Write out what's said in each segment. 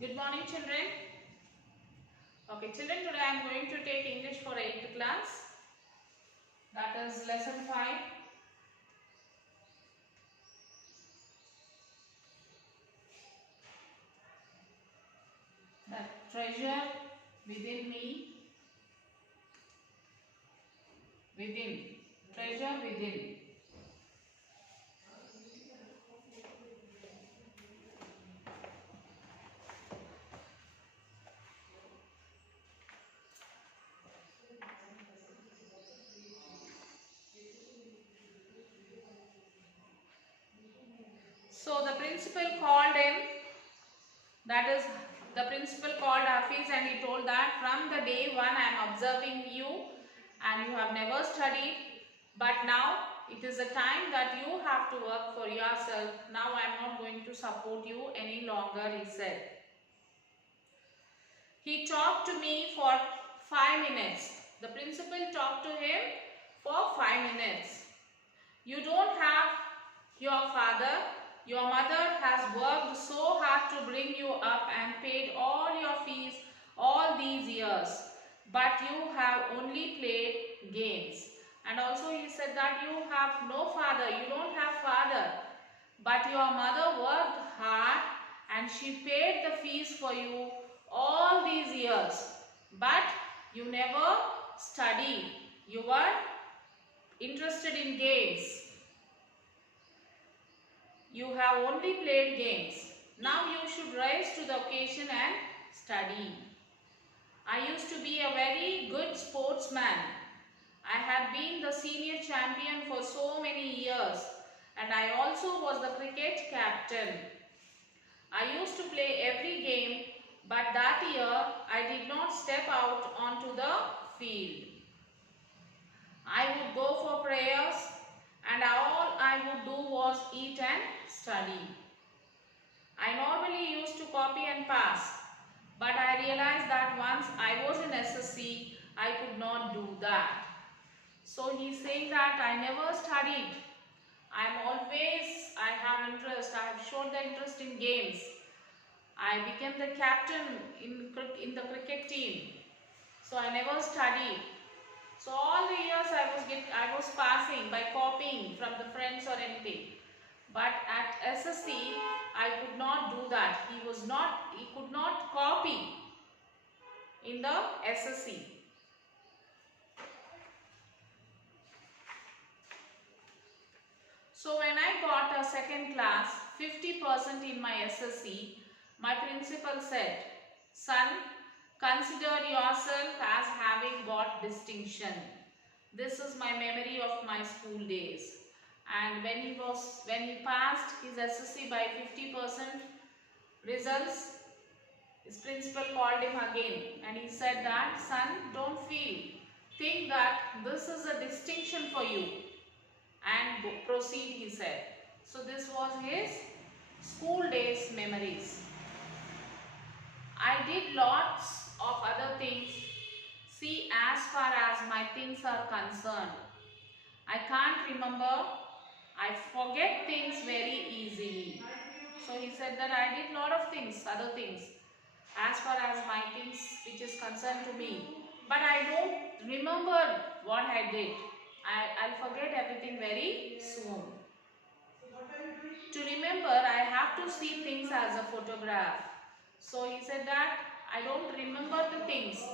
Good morning, children. Okay, children, today I am going to take English for 8th class. That is lesson 5. The treasure within me, within. Treasure within. So the principal called him, that is the principal called Hafiz, and he told that from the day one I am observing you and you have never studied, but now it is a time that you have to work for yourself. Now I am not going to support you any longer, he said. He talked to me for 5 minutes. The principal talked to him for 5 minutes. You don't have your father. Your mother has worked so hard to bring you up and paid all your fees all these years. But you have only played games. And also he said that you have no father. You don't have father. But your mother worked hard and she paid the fees for you all these years. But you never studied. You were interested in games. You have only played games. Now you should rise to the occasion and study. I used to be a very good sportsman. I had been the senior champion for so many years, and I also was the cricket captain. I used to play every game, but that year I did not step out onto the field. I would go for prayers, and all I would do was eat and study. I normally used to copy and pass, but I realized that once I was in SSC, I could not do that. So he's saying that I never studied. I have interest, I have showed the interest in games. I became the captain in the cricket team. So I never studied. So all the years I was passing by copying from the friends or anything. But at SSC, I could not do that. He could not copy in the SSC. So when I got a second class, 50% in my SSC, my principal said, "Son, consider yourself as having got distinction." This is my memory of my school days. And when he passed his SSC by 50% results, his principal called him again and he said that, "Son, don't feel. Think that this is a distinction for you and proceed," he said. So this was his school days memories. I did lots of other things. See, as far as my things are concerned, I can't remember. I forget things very easily. So he said that I did lot of things, other things, as far as my things which is concerned to me. But I don't remember what I did. I'll forget everything very soon. To remember, I have to see things as a photograph. So he said that I don't remember the things.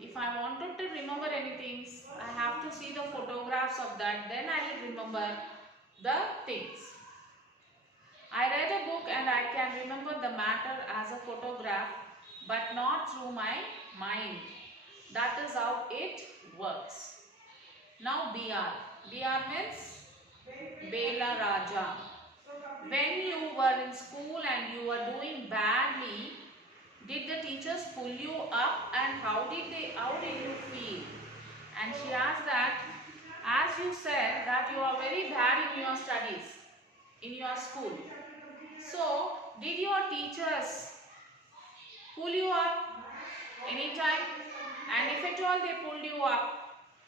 If I wanted to remember anything, I have to see the photographs of that. Then I will remember the things. I read a book and I can remember the matter as a photograph, but not through my mind. That is how it works. Now BR. BR means Bela Raja. When you were in school and you were doing badly, did the teachers pull you up and how did you feel? And she asked that, as you said that you are very bad in your studies, in your school. So, did your teachers pull you up anytime? And if at all they pulled you up,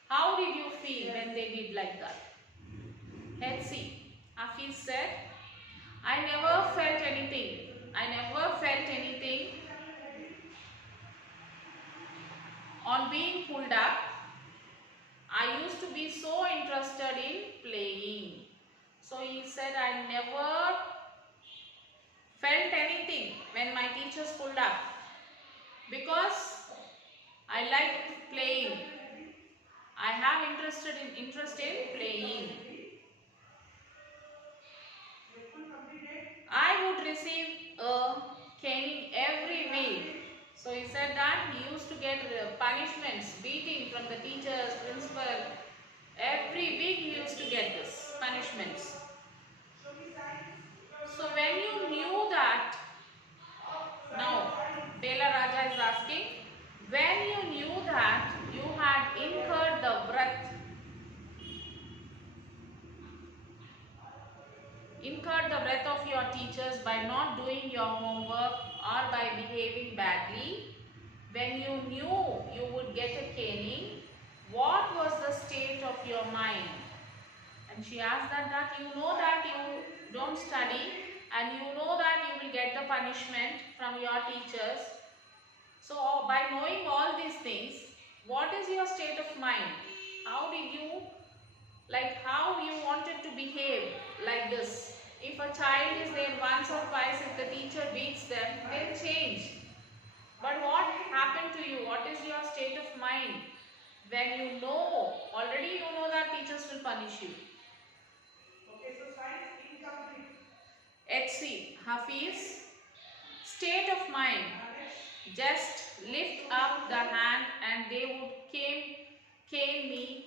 how did you feel when they did like that? Let's see. Hafiz said, I never felt anything. on being pulled up, I used to be so interested in playing. So he said, I never felt anything when my teachers pulled up because I like playing. I have interest in playing. I would receive a caning every week. So he said that he used to get punishments, beating from the teachers, principal. Every week he used to get this punishments. So when you knew that, now Bela Raja is asking, when you knew that you had incurred the breath of your teachers by not doing your homework or by behaving badly, when you knew you would get a caning, what was the state of your mind? And she asked that you know that you don't study and you know that you will get the punishment from your teachers. So by knowing all these things, what is your state of mind? How did you, how you wanted to behave like this? If a child is there once or twice, if the teacher beats them, they'll change. But what happened to you? What is your state of mind when you know, already you know that teachers will punish you? Okay, so science incomplete. HC, Hafiz, state of mind. Just lift up the hand and they would cane me.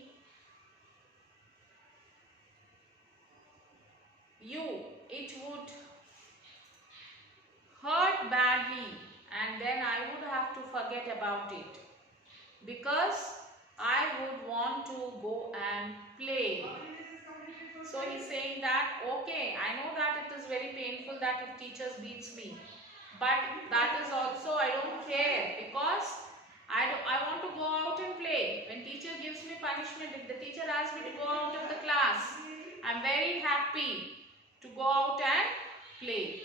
It would hurt badly and then I would have to forget about it because I would want to go and play. So he's saying that, okay, I know that it is very painful that if teachers beats me, but that is also I don't care because I want to go out and play. When teacher gives me punishment, if the teacher asks me to go out of the class, I'm very happy to go out and play.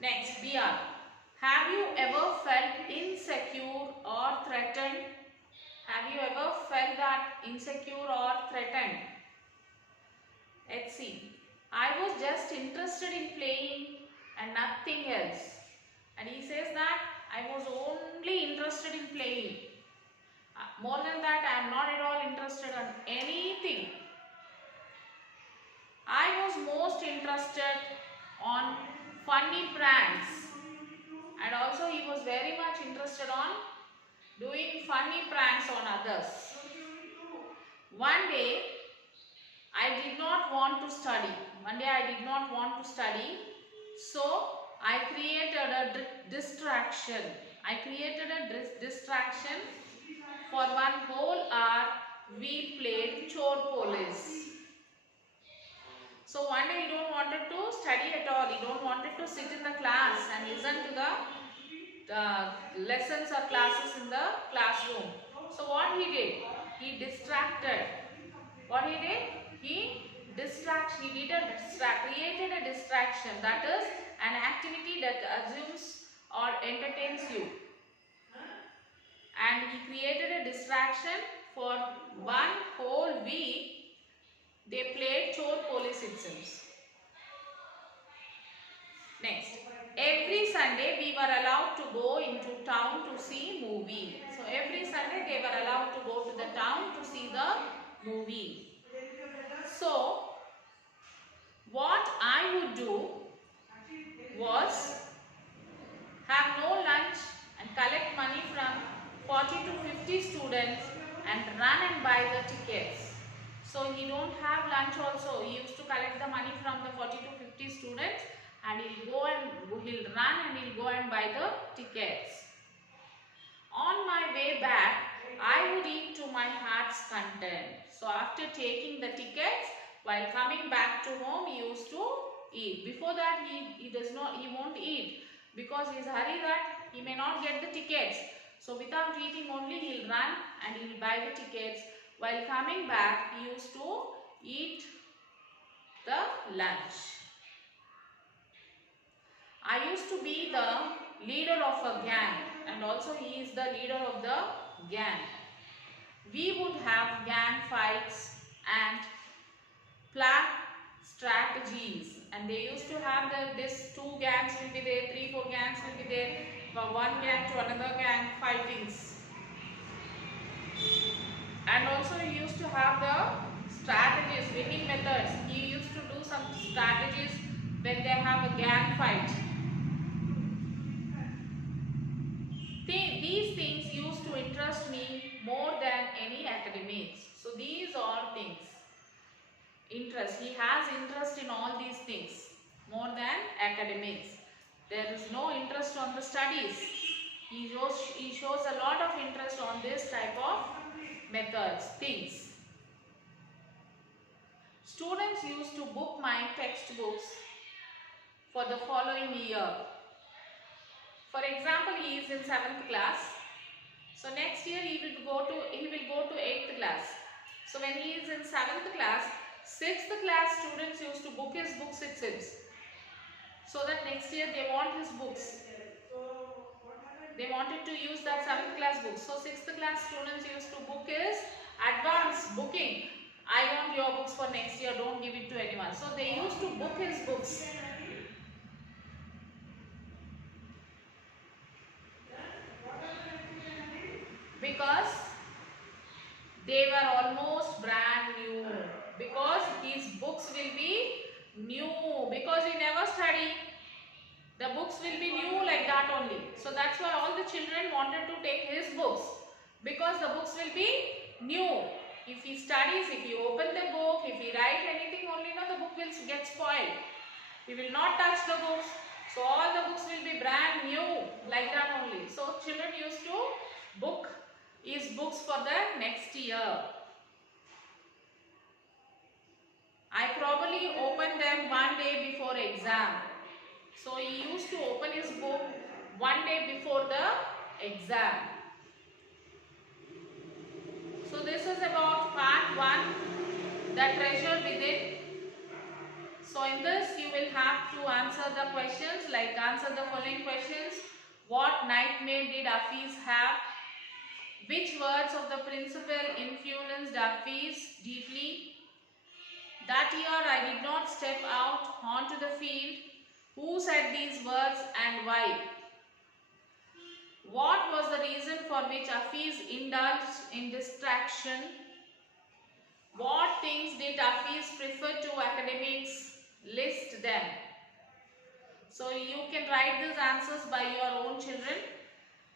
Next, BR. Have you ever felt insecure or threatened? Have you ever felt that insecure or threatened? HC. I was just interested in playing and nothing else. And he says that I was only interested in playing. More than that, I am not at all interested in anything. I was most interested on funny pranks. And also he was very much interested on doing funny pranks on others. One day, I did not want to study. So I created a distraction. For 1 whole hour. We played chore police. So one day he don't wanted to study at all. He don't wanted to sit in the class and listen to the lessons or classes in the classroom. So what he did? He distracted. What he did? He created a distraction. That is an activity that assumes or entertains you. And he created a distraction for 1 whole week. They played chore police it seems. Next, every Sunday we were allowed to go into town to see movie. So every Sunday they were allowed to go to the town to see the movie. So what I would do was have no lunch and collect money from 40 to 50 students and run and buy the tickets. So he don't have lunch also. He used to collect the money from the 40 to 50 students and he'll run and he'll go and buy the tickets. On my way back, I would eat to my heart's content. So after taking the tickets, while coming back to home, he used to eat. Before that, he won't eat because he's hurry that he may not get the tickets. So without eating only, he'll run and he'll buy the tickets. While coming back, he used to eat the lunch. I used to be the leader of a gang and also he is the leader of the gang. We would have gang fights and plan strategies, and they used to have this two gangs will be there, 3-4 gangs will be there, from one gang to another gang fightings. And also he used to have the strategies, winning methods. He used to do some strategies when they have a gang fight. These things used to interest me more than any academics. So these are things. Interest. He has interest in all these things more than academics. There is no interest on the studies. He shows a lot of interest on this type of methods, things. Students used to book my textbooks for the following year. For example, he is in 7th class. So next year he will go to 8th class. So when he is in 7th class, 6th class students used to book his books, it seems. So that next year they want his books. They wanted to use that 7th class books. So 6th class students used to book his advance booking. I want your books for next year, don't give it to anyone. So they used to book his books. Because they were almost brand new. Because his books will be new. Because he never studied. The books will be new like that only. So that's why all the children wanted to take his books. Because the books will be new. If he studies, if he open the book, if he write anything only, no, the book will get spoiled. He will not touch the books. So all the books will be brand new like that only. So children used to book his books for the next year. I probably opened them one day before exam. So he used to open his book one day before the exam. So this is about part 1, the treasure within. So in this you will have to answer the questions, like answer the following questions. What nightmare did Hafiz have? Which words of the principal influenced Hafiz deeply? That year I did not step out onto the field. Who said these words and why? What was the reason for which Hafiz indulged in distraction? What things did Hafiz prefer to academics? List them. So you can write these answers by your own children.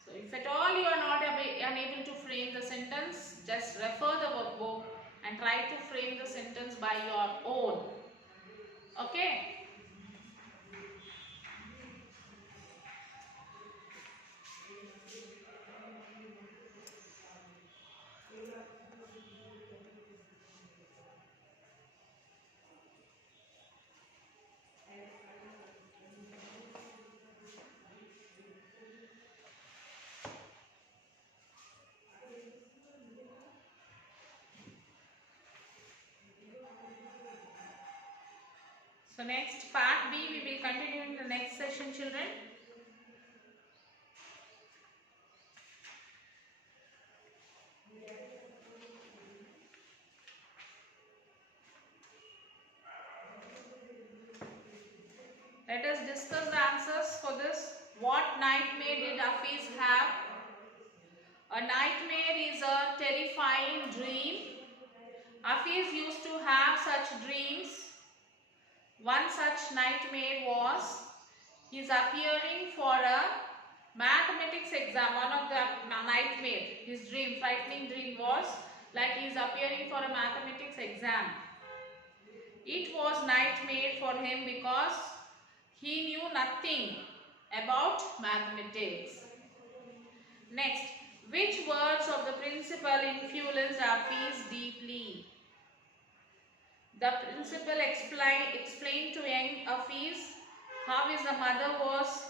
So if at all you are not unable to frame the sentence, just refer the workbook and try to frame the sentence by your own. Okay? So next part B we will continue in the next session, children. Let us discuss the answers for this. What nightmare did Hafiz have? A nightmare is a terrifying dream. Hafiz used to have such dreams. One such nightmare was his appearing for a mathematics exam. One of the nightmare, his dream, frightening dream was like he is appearing for a mathematics exam. It was nightmare for him because he knew nothing about mathematics. Next, which words of the principal influenced Hafiz deeply? The principal explained to young Hafiz how his mother was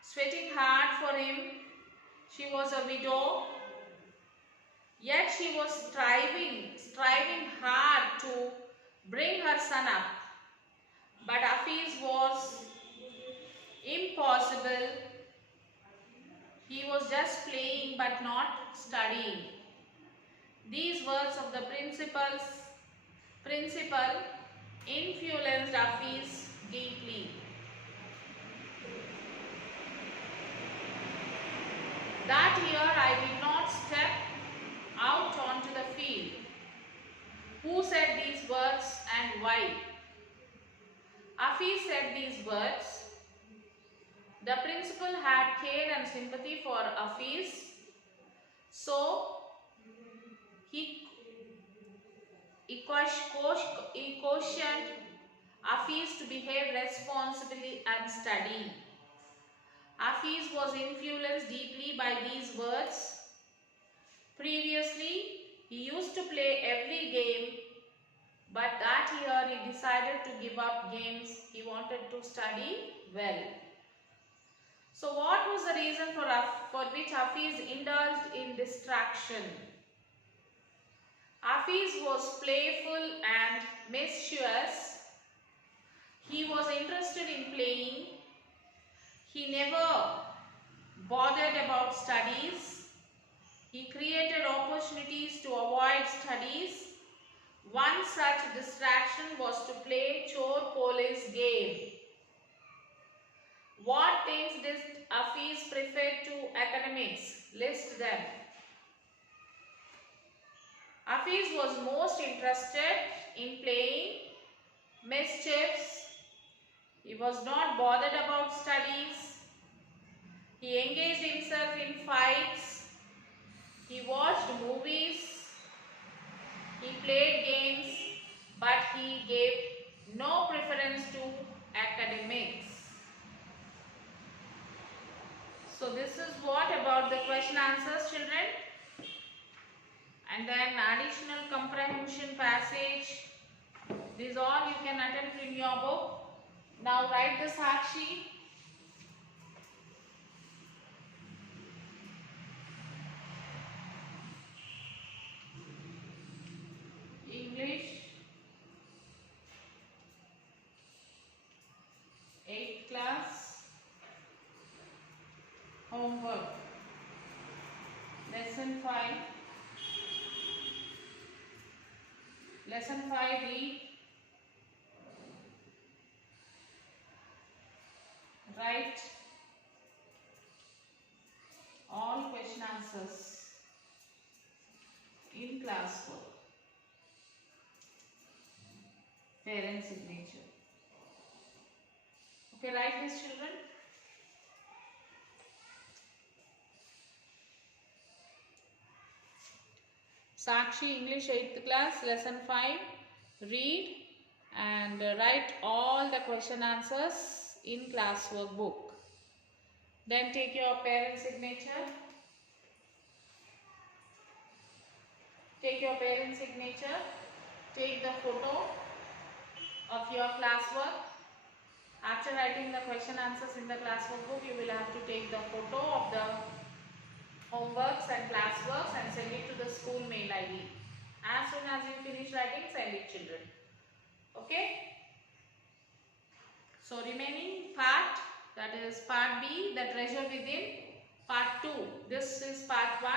sweating hard for him. She was a widow, yet she was striving hard to bring her son up. But Hafiz was impossible. He was just playing but not studying. These words of the principal influenced Hafiz deeply. That year I did not step out onto the field. Who said these words and why? Hafiz said these words. The principal had care and sympathy for Hafiz, so he cautioned Hafiz to behave responsibly and study. Hafiz was influenced deeply by these words. Previously, he used to play every game, but that year he decided to give up games. He wanted to study well. So what was the reason for which Hafiz indulged in distraction? Hafiz was playful and mischievous. He was interested in playing. He never bothered about studies. He created opportunities to avoid studies. One such distraction was to play chore police game. What things did Hafiz prefer to academics? List them. Hafiz was most interested in playing mischiefs. He was not bothered about studies. He engaged himself in fights. He watched movies. He played games, but he gave no preference to academics. So this is what about the question answers, children. And then additional comprehension passage. These all you can attempt in your book. Now write the Sakshi. English 8th class homework. Lesson 5. Lesson 5, read, write all question answers in classwork. Parent signature. Okay, write this, children. Sakshi, English 8th class, lesson 5. Read and write all the question answers in classwork book. Then take your parent signature. Take your parent signature. Take the photo of your classwork. After writing the question answers in the classwork book, you will have to take the photo of the homeworks and classworks and send it to the school mail ID. As soon as you finish writing, send it, children. Okay? So remaining part, that is part B, the treasure within, part 2. This is part 1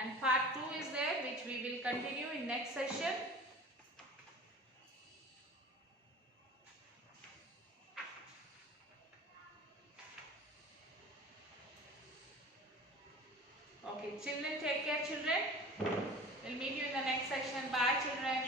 and part 2 is there, which we will continue in next session. Okay, children, take care, children. We'll meet you in the next session. Bye, children.